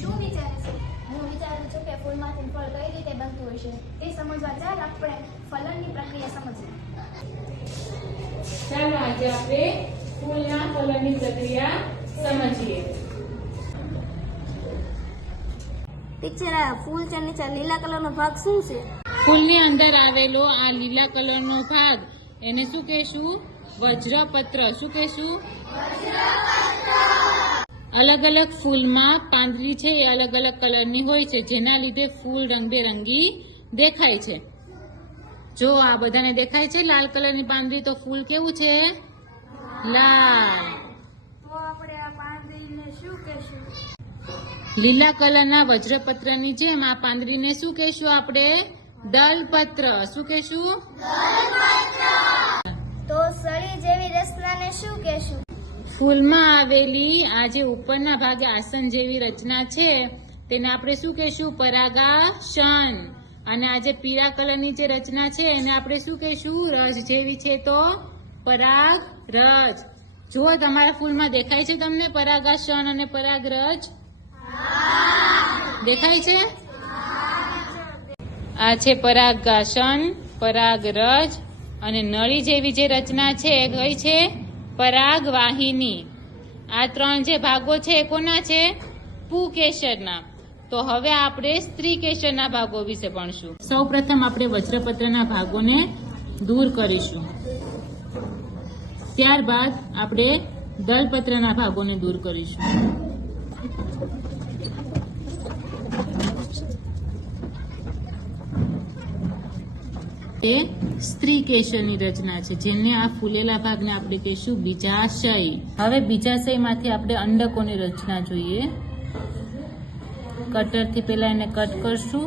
શું વિચારે છે? હું વિચારું છું કે ફૂલમાંથી ફળ કઈ રીતે બનતું હશે તે સમજવા ચાલ આપણે ફલનની પ્રક્રિયા સમજીએ. ચાલો આજે આપણે ફૂલના ફલનની પ્રક્રિયા સમજીએ. ટીચર, આ ફૂલ છે નીચે લીલા કલરનો ભાગ શું છે? ફૂલની અંદર આવેલો આ લીલા કલરનો ભાગ એને શું કહેશું? વજ્રપત્ર. શું કહેશું? અલગ અલગ ફૂલમાં પાંદડી છે એ અલગ અલગ કલરની હોય છે, જેના લીધે ફૂલ રંગબેરંગી દેખાય છે. જો આ બધાને દેખાય છે લાલ કલરની પાંદડી, તો ફૂલ કેવું છે? લાલ. તો આપણે આ પાંદડીને શું કહેશું? લીલા કલરના વજ્રપત્રની જેમ આ પાંદડીને શું કહેશું આપણે? દલપત્ર. શું કહેશું? તો સળી જેવી રચનાને શું કહેશું? ફૂલમાં આવેલી આ જે ઉપરના ભાગે આસન જેવી રચના છે તેને આપણે શું કહેશું? પરાગાસન. અને આ જે પીળા કલરની જે રચના છે એને આપણે શું કહેશું? રજ જેવી છે તો પરાગરજ. જો તમારા ફૂલમાં દેખાય છે તમને પરાગાસન અને પરાગરજ? દેખાય છે? આ છે પરાગાસન, પરાગરજ અને નળી જેવી જે રચના છે એ કઈ છે? પરાગવાહિની. આ ત્રણ જે ભાગો છે એ કોના છે? પુંકેસરના. તો હવે આપણે સ્ત્રીકેસરના ભાગો વિશે ભણશું. સૌપ્રથમ આપણે વજ્રપત્રના ભાગોને દૂર કરીશું. ત્યારબાદ આપણે દલપત્રના ભાગોને દૂર કરીશું. એ સ્ત્રીકેસરની રચના છે, જેને આ ફૂલેલા ભાગને આપણે કહીશું બીજાશય. હવે બીજાશયમાંથી આપણે અંડકોની રચના જોઈએ. કટરથી પહેલા એને કટ કરશું.